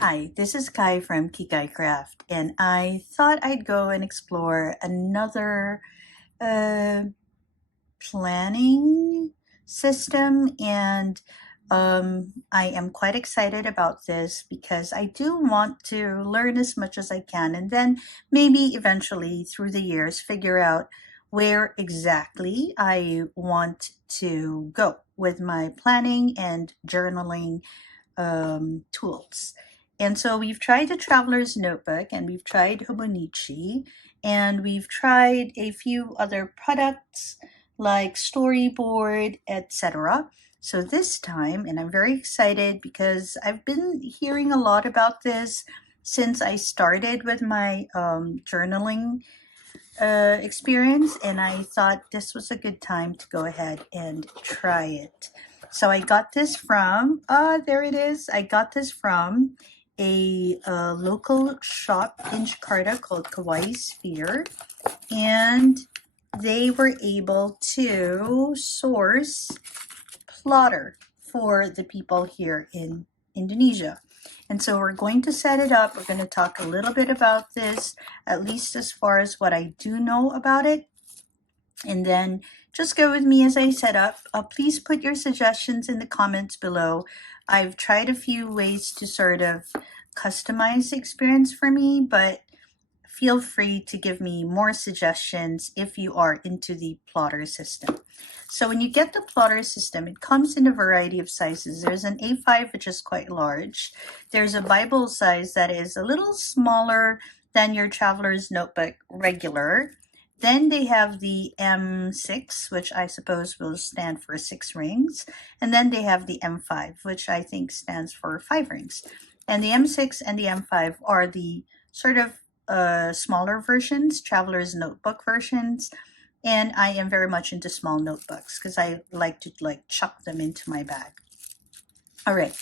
Hi, this is Kai from Kikai Craft, and I thought I'd go and explore another uh, planning system. And I am quite excited about this because I do want to learn as much as I can, and then maybe eventually through the years figure out where exactly I want to go with my planning and journaling tools. And so we've tried the Traveler's Notebook, and we've tried Hobonichi, and we've tried a few other products like Storyboard, etc. So this time, and I'm very excited because I've been hearing a lot about this since I started with my journaling experience, and I thought this was a good time to go ahead and try it. So I got this from, there it is. I got this from a local shop in Jakarta called Kawaii Sphere, and they were able to source plotter for the people here in Indonesia. And so we're going to set it up. We're going to talk a little bit about this, at least as far as what I do know about it. And then just go with me as I set up. Please put your suggestions in the comments below. I've tried a few ways to sort of customize the experience for me, but feel free to give me more suggestions if you are into the plotter system. So when you get the plotter system, it comes in a variety of sizes. There's an A5, which is quite large. There's a Bible size that is a little smaller than your Traveler's Notebook regular. Then they have the M6, which I suppose will stand for 6 rings. And then they have the M5, which I think stands for 5 rings. And the M6 and the M5 are the sort of smaller versions, Traveler's Notebook versions. And I am very much into small notebooks because I like to chuck them into my bag. All right,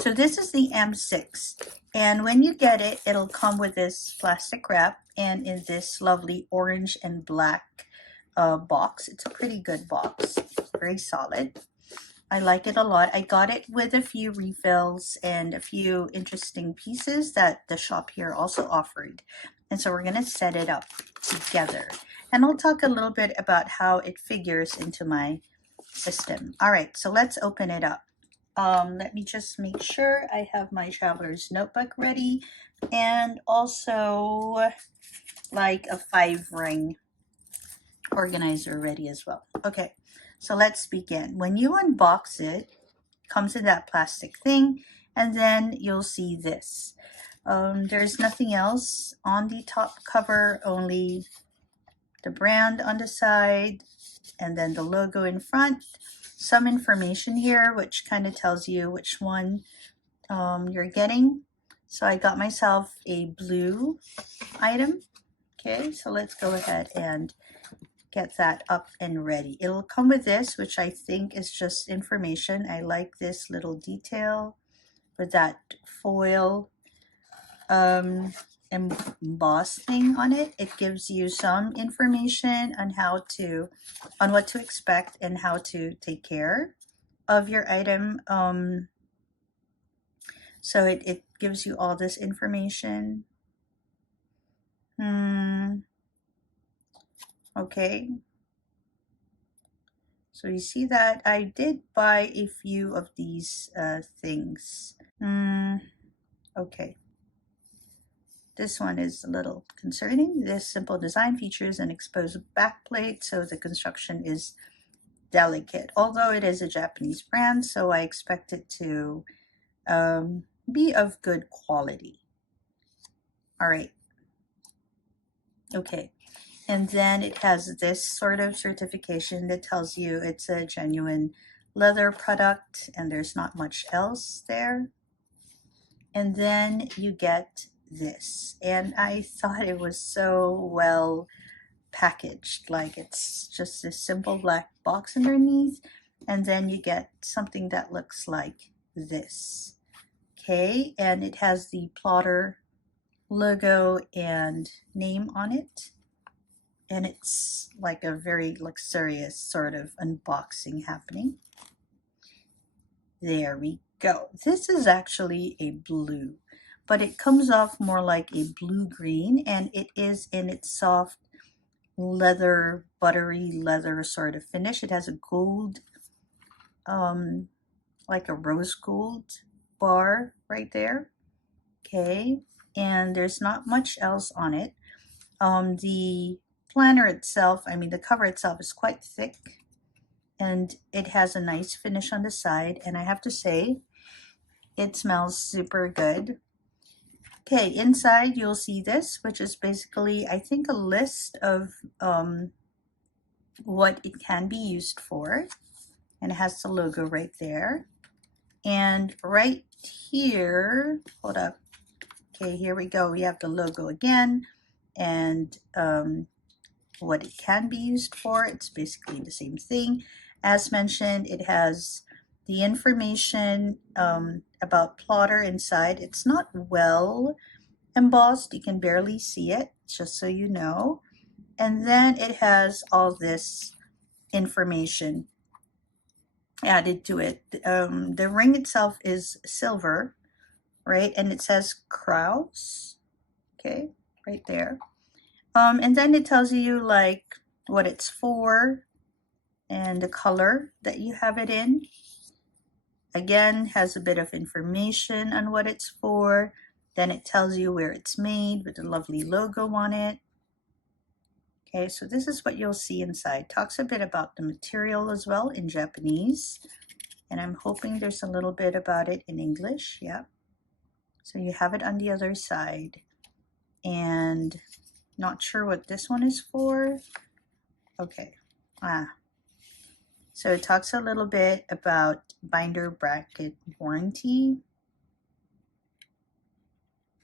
so this is the M6. And when you get it, it'll come with this plastic wrap and in this lovely orange and black box. It's a pretty good box, very solid. I like it a lot. I got it with a few refills and a few interesting pieces that the shop here also offered. And so we're going to set it up together. And I'll talk a little bit about how it figures into my system. All right, so let's open it up. Let me just make sure I have my Traveler's Notebook ready, and also like a 5-ring organizer ready as well. Okay, so let's begin. When you unbox it, it comes in that plastic thing, and then you'll see this. There's nothing else on the top cover, only the brand on the side, and then the logo in front. Some information here, which kind of tells you which one you're getting. So I got myself a blue item. Okay, so let's go ahead and get that up and ready. It'll come with this, which I think is just information. I like this little detail with that foil emboss thing on it. It gives you some information on what to expect and how to take care of your item. So it gives you all this information. Okay. So you see that I did buy a few of these things. Okay. This one is a little concerning. This simple design features an exposed backplate, so the construction is delicate. Although it is a Japanese brand, so I expect it to be of good quality. All right. Okay. And then it has this sort of certification that tells you it's a genuine leather product, and there's not much else there. And then you get this, and I thought it was so well packaged. Like, it's just this simple black box underneath, and then you get something that looks like this. Okay, and it has the plotter logo and name on it, and it's like a very luxurious sort of unboxing happening. There we go. This is actually a blue, but it comes off more like a blue-green, and it is in its soft leather, buttery leather sort of finish. It has a gold, like a rose gold bar right there. Okay, and there's not much else on it. The planner itself, I mean the cover itself, is quite thick, and it has a nice finish on the side, and I have to say it smells super good. Okay, inside you'll see this, which is basically, I think, a list of what it can be used for, and it has the logo right there. And right here, hold up, okay, here we go, we have the logo again, and what it can be used for. It's basically the same thing. As mentioned, it has the information about plotter inside. It's not well embossed, you can barely see it, just so you know. And then it has all this information added to it. The ring itself is silver, right? And it says Kraus, okay, right there. And then it tells you like what it's for and the color that you have it in. Again, has a bit of information on what it's for. Then it tells you where it's made with a lovely logo on it. Okay, so this is what you'll see inside. Talks a bit about the material as well in Japanese. And I'm hoping there's a little bit about it in English. Yeah. So you have it on the other side. And not sure what this one is for. Okay. So it talks a little bit about binder bracket warranty.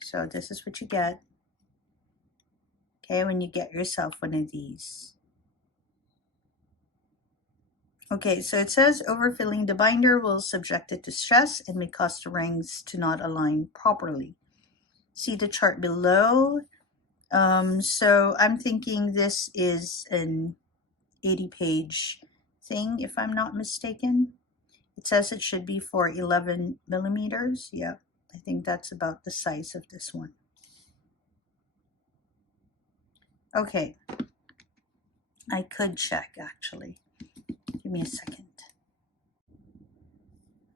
So this is what you get, okay, when you get yourself one of these. Okay, so it says overfilling the binder will subject it to stress and may cause the rings to not align properly. See the chart below. So I'm thinking this is an 80-page thing, if I'm not mistaken. It says it should be for 11 millimeters. Yeah, I think that's about the size of this one. Okay, I could check actually. Give me a second.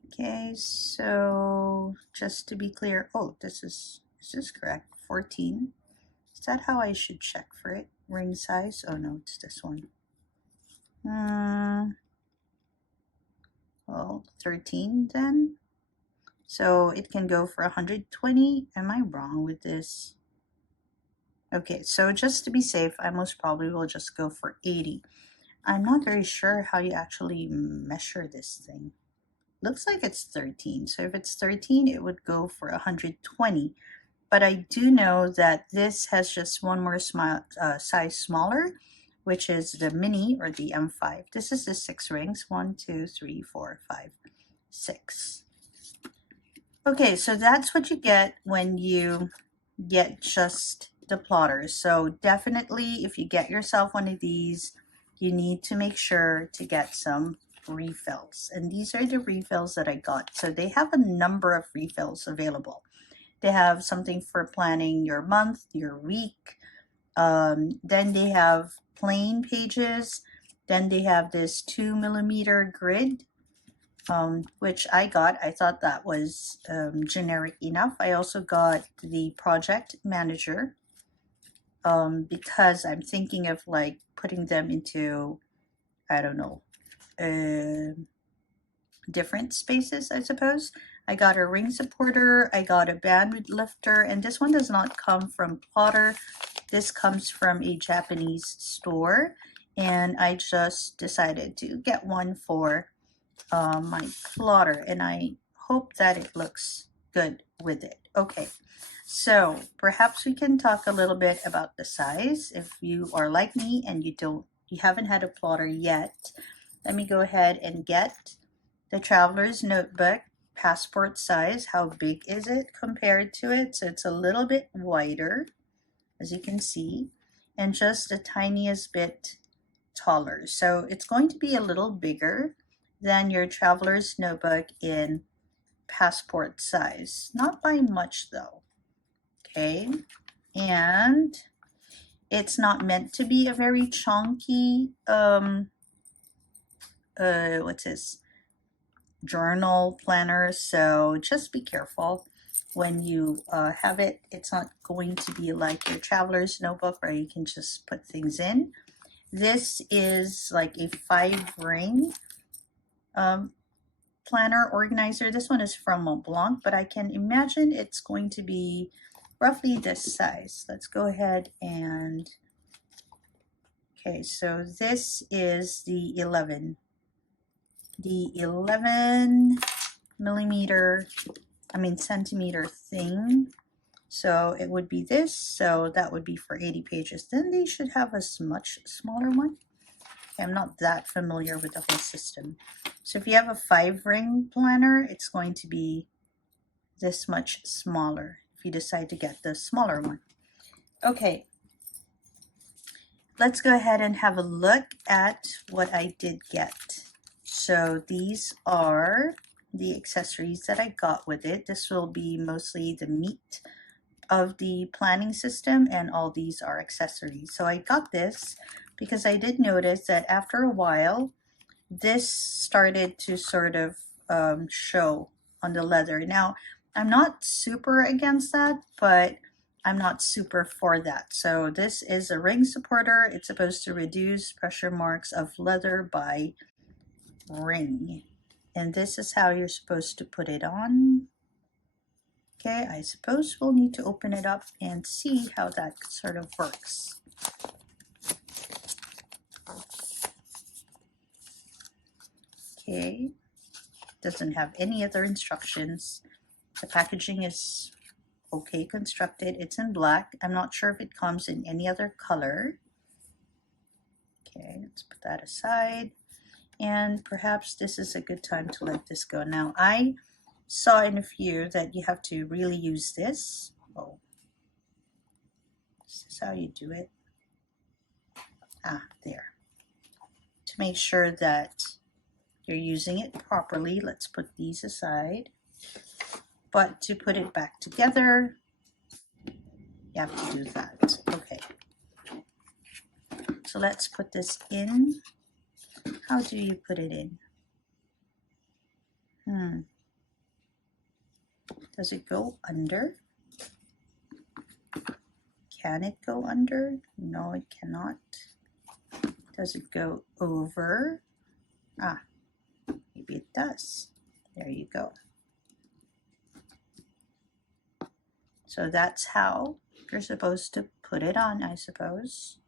Okay, so just to be clear, oh, is this correct? 14. Is that how I should check for it? Ring size? Oh no, it's this one. Well, 13 then. So it can go for 120. Am I wrong with this? Okay, so just to be safe, I most probably will just go for 80. I'm not very sure how you actually measure this thing. Looks like it's 13. So if it's 13, it would go for 120. But I do know that this has just one more size smaller, which is the mini or the M5. This is the 6 rings. 1, 2, 3, 4, 5, 6. Okay, so that's what you get when you get just the plotters. So definitely, if you get yourself one of these, you need to make sure to get some refills. And these are the refills that I got. So they have a number of refills available. They have something for planning your month, your week. Then they have plain pages. Then they have this 2mm grid, which I got. I thought that was generic enough. I also got the project manager because I'm thinking of like putting them into, I don't know, different spaces, I suppose. I got a ring supporter, I got a bandwidth lifter, and this one does not come from Plotter. This comes from a Japanese store, and I just decided to get one for my plotter, and I hope that it looks good with it. Okay, so perhaps we can talk a little bit about the size. If you are like me and you haven't had a plotter yet, let me go ahead and get the traveler's notebook passport size. How big is it compared to it? So it's a little bit wider, as you can see, and just the tiniest bit taller. So it's going to be a little bigger than your traveler's notebook in passport size. Not by much though. Okay, and it's not meant to be a very chunky what's this, journal planner, so just be careful when you have it. It's not going to be like your traveler's notebook where you can just put things in. This is like a 5-ring planner organizer. This one is from Mont Blanc, but I can imagine it's going to be roughly this size. Let's go ahead and, okay, so this is the 11 millimeter, centimeter thing. So it would be this, so that would be for 80 pages. Then they should have a much smaller one. I'm not that familiar with the whole system. So if you have a 5-ring planner, it's going to be this much smaller if you decide to get the smaller one. Okay, let's go ahead and have a look at what I did get. So these are the accessories that I got with it. This will be mostly the meat of the planning system, and all these are accessories. So I got this because I did notice that after a while this started to sort of show on the leather. Now I'm not super against that, but I'm not super for that. So this is a ring supporter. It's supposed to reduce pressure marks of leather by ring, and this is how you're supposed to put it on. Okay, I suppose we'll need to open it up and see how that sort of works. Okay, doesn't have any other instructions. The packaging is okay constructed. It's in black. I'm not sure if it comes in any other color. Okay, let's put that aside. And perhaps this is a good time to let this go. Now, I saw in a few that you have to really use this. Oh, this is how you do it. There. To make sure that you're using it properly, let's put these aside. But to put it back together, you have to do that. Okay. So let's put this in. How do you put it in? Does it go under? Can it go under? No, it cannot. Does it go over? Maybe it does. There you go. So that's how you're supposed to put it on, I suppose.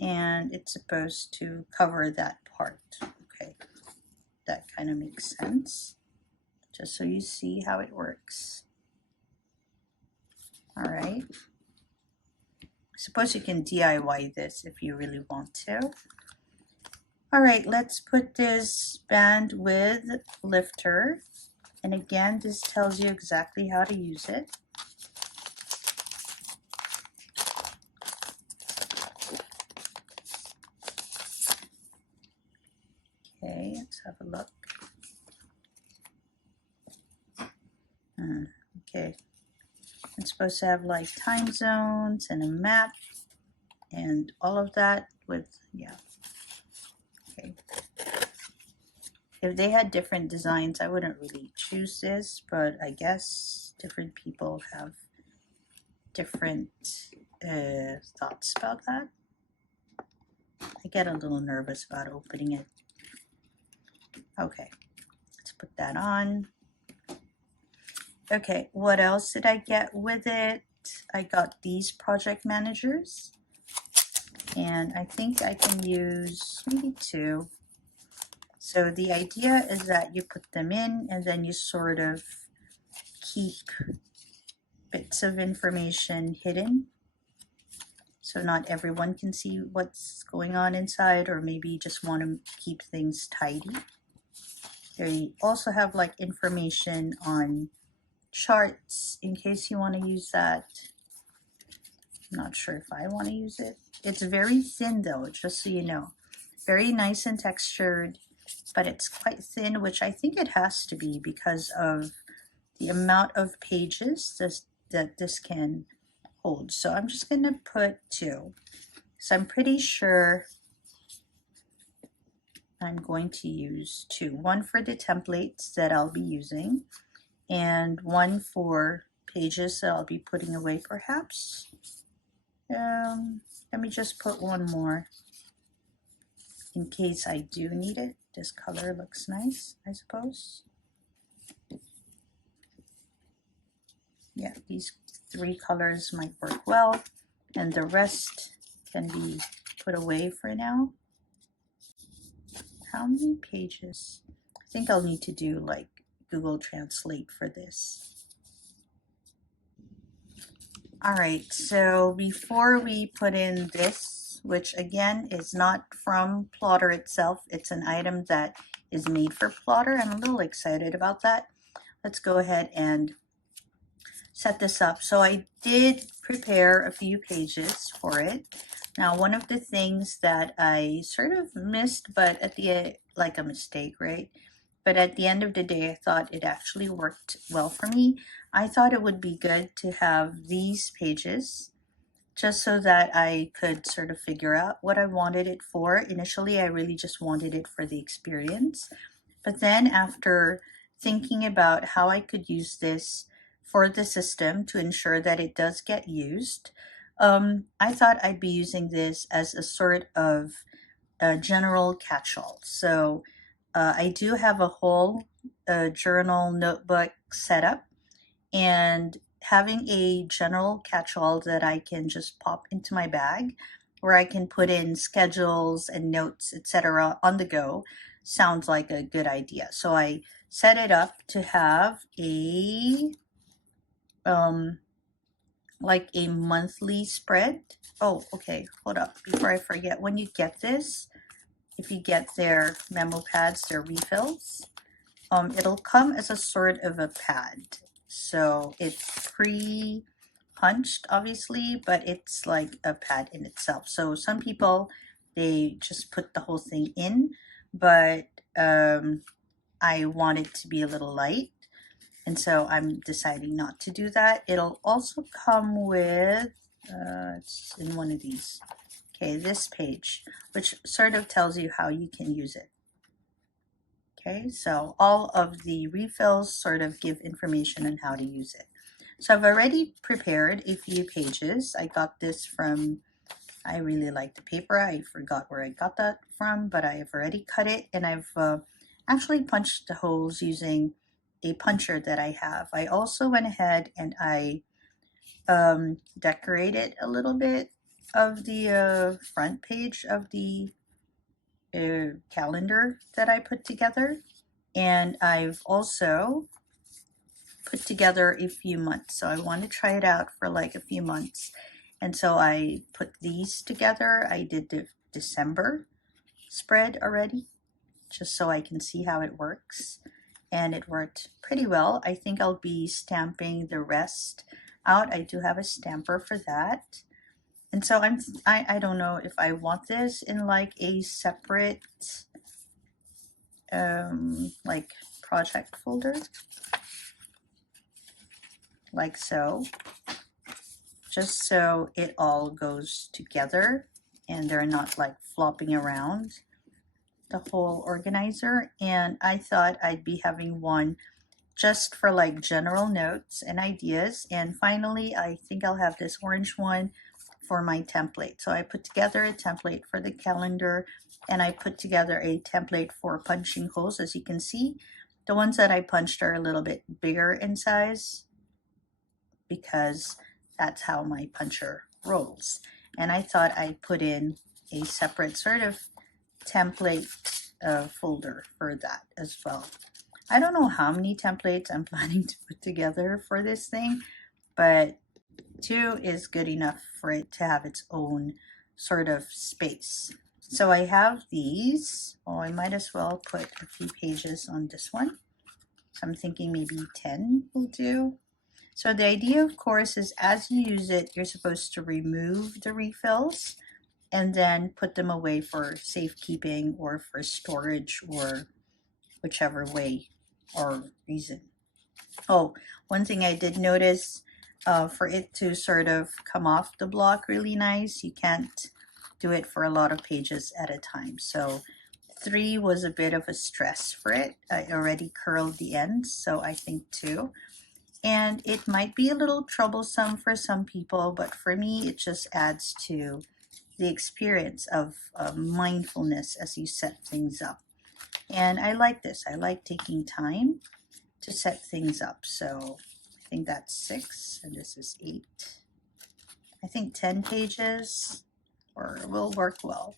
And it's supposed to cover that part. Okay, that kind of makes sense. Just so you see how it works. All right. I suppose you can DIY this if you really want to. All right, let's put this bandwidth lifter. And again, this tells you exactly how to use it. Okay, let's have a look. Okay, it's supposed to have like time zones and a map and all of that with, yeah. Okay. If they had different designs, I wouldn't really choose this, but I guess different people have different thoughts about that. I get a little nervous about opening it. Okay, let's put that on. Okay, what else did I get with it? I got these project managers, and I think I can use maybe 2. So the idea is that you put them in and then you sort of keep bits of information hidden. So not everyone can see what's going on inside, or maybe you just want to keep things tidy. They also have like information on charts in case you want to use that. I'm not sure if I want to use it. It's very thin though, just so you know. Very nice and textured, but it's quite thin, which I think it has to be because of the amount of pages that this can hold. So I'm just going to put 2. So I'm pretty sure I'm going to use 2. One for the templates that I'll be using, and one for pages that I'll be putting away perhaps. Let me just put one more in case I do need it. This color looks nice, I suppose. Yeah, these 3 colors might work well, and the rest can be put away for now. How many pages? I think I'll need to do like Google Translate for this. All right, so before we put in this, which again is not from Plotter itself, it's an item that is made for Plotter. I'm a little excited about that. Let's go ahead and set this up. So I did prepare a few pages for it. Now, one of the things that I sort of missed, but at the like a mistake, right? But at the end of the day, I thought it actually worked well for me. I thought it would be good to have these pages just so that I could sort of figure out what I wanted it for. Initially, I really just wanted it for the experience. But then after thinking about how I could use this for the system to ensure that it does get used, I thought I'd be using this as a sort of a general catch-all. So I do have a whole journal notebook set up, and having a general catch-all that I can just pop into my bag where I can put in schedules and notes, etc. on the go sounds like a good idea. So I set it up to have a like a monthly spread. Oh, okay, hold up before I forget. When you get this, if you get their memo pads, their refills, it'll come as a sort of a pad. So it's pre-punched, obviously, but it's like a pad in itself. So some people, they just put the whole thing in, but I want it to be a little light, and so I'm deciding not to do that. It'll also come with, it's in one of these. Okay, this page, which sort of tells you how you can use it. Okay, so all of the refills sort of give information on how to use it. So I've already prepared a few pages. I got this from, I really like the paper. I forgot where I got that from, but I have already cut it, and I've actually punched the holes using a puncher that I have. I also went ahead and I decorated a little bit of the front page of the calendar that I put together, and I've also put together a few months. So I want to try it out for like a few months, and so I put these together. I did the December spread already just so I can see how it works, and it worked pretty well. I think I'll be stamping the rest out. I do have a stamper for that. And so I don't know if I want this in like a separate like project folder, like so, just so it all goes together and they're not like flopping around the whole organizer. And I thought I'd be having one just for like general notes and ideas. And finally, I think I'll have this orange one for my template. So I put together a template for the calendar, and I put together a template for punching holes. As you can see, the ones that I punched are a little bit bigger in size because that's how my puncher rolls. And I thought I'd put in a separate sort of template folder for that as well. I don't know how many templates I'm planning to put together for this thing, but 2 is good enough for it to have its own sort of space. So I have these. Oh, I might as well put a few pages on this one. So I'm thinking maybe 10 will do. So the idea, of course, is as you use it, you're supposed to remove the refills and then put them away for safekeeping or for storage or whichever way or reason. Oh, one thing I did notice, for it to sort of come off the block really nice. You can't do it for a lot of pages at a time. So 3 was a bit of a stress for it. I already curled the ends, so I think 2. And it might be a little troublesome for some people, but for me, it just adds to the experience of mindfulness as you set things up. And I like this. I like taking time to set things up. So I think that's 6, and this is 8. I think 10 pages will work well.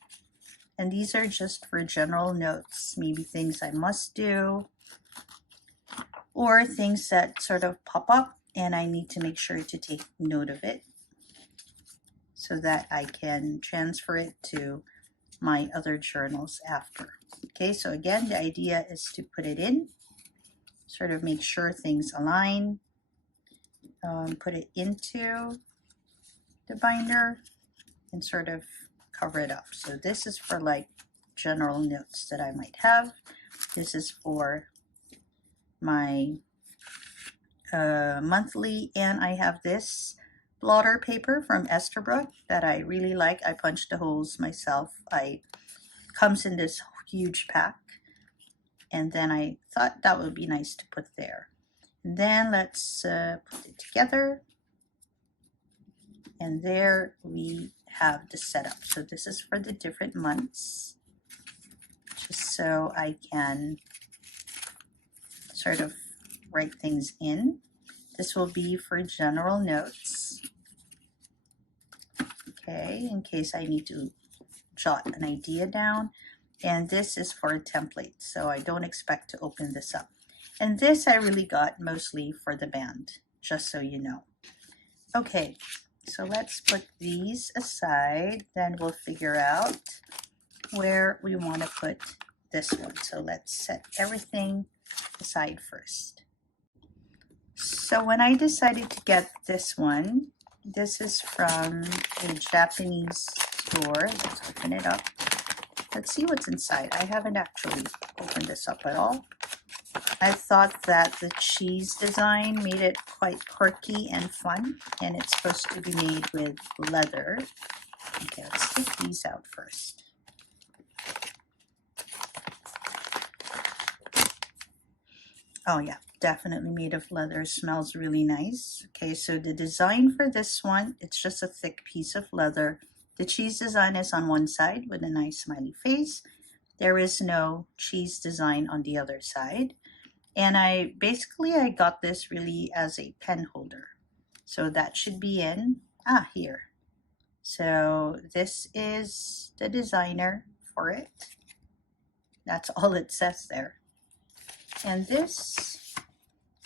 And these are just for general notes, maybe things I must do, or things that sort of pop up and I need to make sure to take note of it so that I can transfer it to my other journals after. Okay, so again, the idea is to put it in, sort of make sure things align, put it into the binder and sort of cover it up. So this is for like general notes that I might have. This is for my monthly, and I have this blotter paper from Esterbrook that I really like. I punched the holes myself. Comes in this huge pack, and then I thought that would be nice to put there. And then let's put it together, and there we have the setup. So this is for the different months, just so I can sort of write things in. This will be for general notes, okay, in case I need to jot an idea down. And this is for a template, so I don't expect to open this up. And this I really got mostly for the band, just so you know. Okay, so let's put these aside, then we'll figure out where we want to put this one. So let's set everything aside first. So when I decided to get this one, this is from a Japanese store. Let's open it up. Let's see what's inside. I haven't actually opened this up at all. I thought that the cheese design made it quite quirky and fun, and it's supposed to be made with leather. Okay, let's take these out first. Oh yeah, definitely made of leather. Smells really nice. Okay, so the design for this one, it's just a thick piece of leather. The cheese design is on one side with a nice smiley face. There is no cheese design on the other side. And I got this really as a pen holder. So that should be in, here. So this is the designer for it. That's all it says there. And this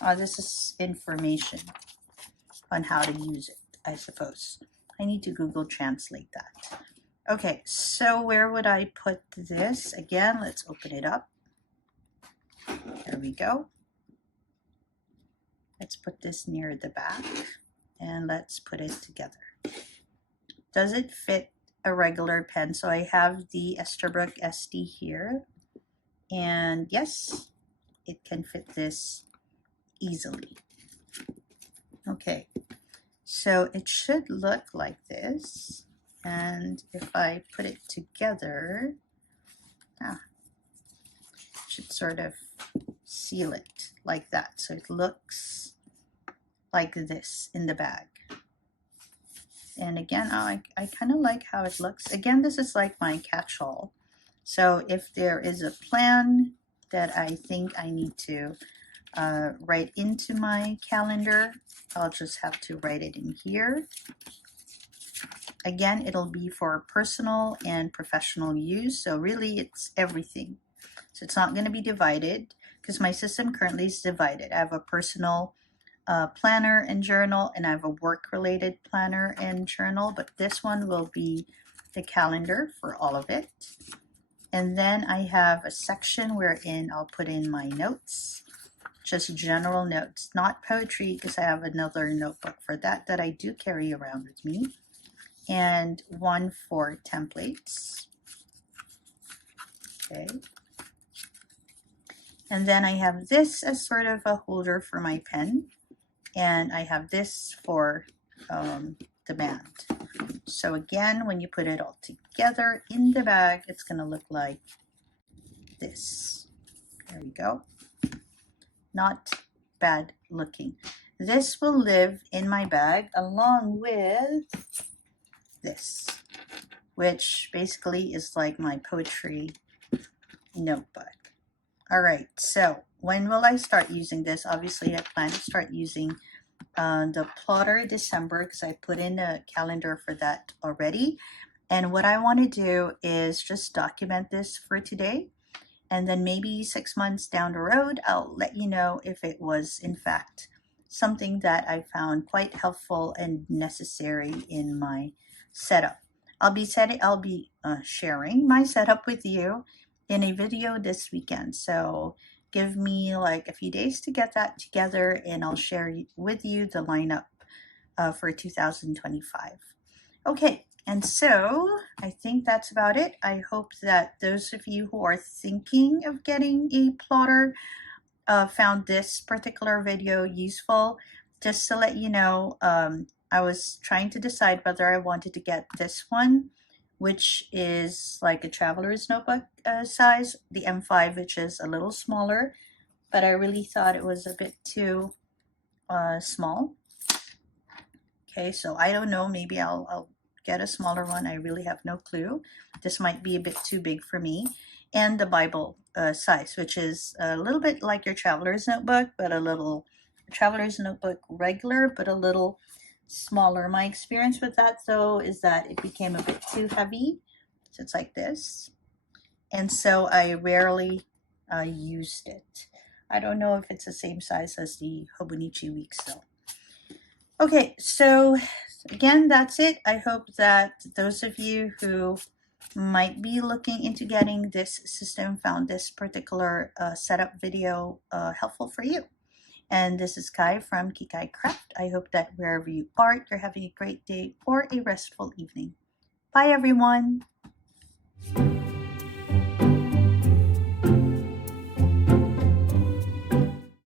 is information on how to use it, I suppose. I need to Google Translate that. Okay, so where would I put this? Again, let's open it up. There we go. Let's put this near the back and let's put it together. Does it fit a regular pen? So I have the Esterbrook SD here, and yes, it can fit this easily. Okay, so it should look like this, and if I put it together, it should sort of seal it like that, so it looks like this in the bag. And again, I kind of like how it looks. Again, this is like my catch-all. So if there is a plan that I think I need to write into my calendar, I'll just have to write it in here. Again, it'll be for personal and professional use. So really it's everything. So it's not going to be divided because my system currently is divided. I have a personal planner and journal, and I have a work-related planner and journal, but this one will be the calendar for all of it. And then I have a section wherein I'll put in my notes, just general notes, not poetry, because I have another notebook for that I do carry around with me, and one for templates. Okay. And then I have this as sort of a holder for my pen. and I have this for the band. So again, when you put it all together in the bag, it's going to look like this. There we go. Not bad looking. This will live in my bag along with this, which basically is like my poetry notebook. All right, so when will I start using this? Obviously, I plan to start using the plotter December because I put in a calendar for that already. And what I want to do is just document this for today. And then maybe 6 months down the road, I'll let you know if it was in fact something that I found quite helpful and necessary in my setup. I'll be sharing my setup with you in a video this weekend. So give me like a few days to get that together, and I'll share with you the lineup for 2025. Okay, and so I think that's about it. I hope that those of you who are thinking of getting a plotter found this particular video useful. Just to let you know, I was trying to decide whether I wanted to get this one, which is like a traveler's notebook size, the M5, which is a little smaller, but I really thought it was a bit too small. Okay, so I don't know, maybe I'll get a smaller one. I really have no clue. This might be a bit too big for me. And the Bible size, which is a little bit like your traveler's notebook, but a little traveler's notebook regular, but a little smaller. My experience with that though is that it became a bit too heavy. So it's like this. And so I rarely used it. I don't know if it's the same size as the Hobonichi Weeks though. Okay, so again, that's it. I hope that those of you who might be looking into getting this system found this particular setup video helpful for you. And this is Kai from Kikai Craft. I hope that wherever you are, you're having a great day or a restful evening. Bye, everyone.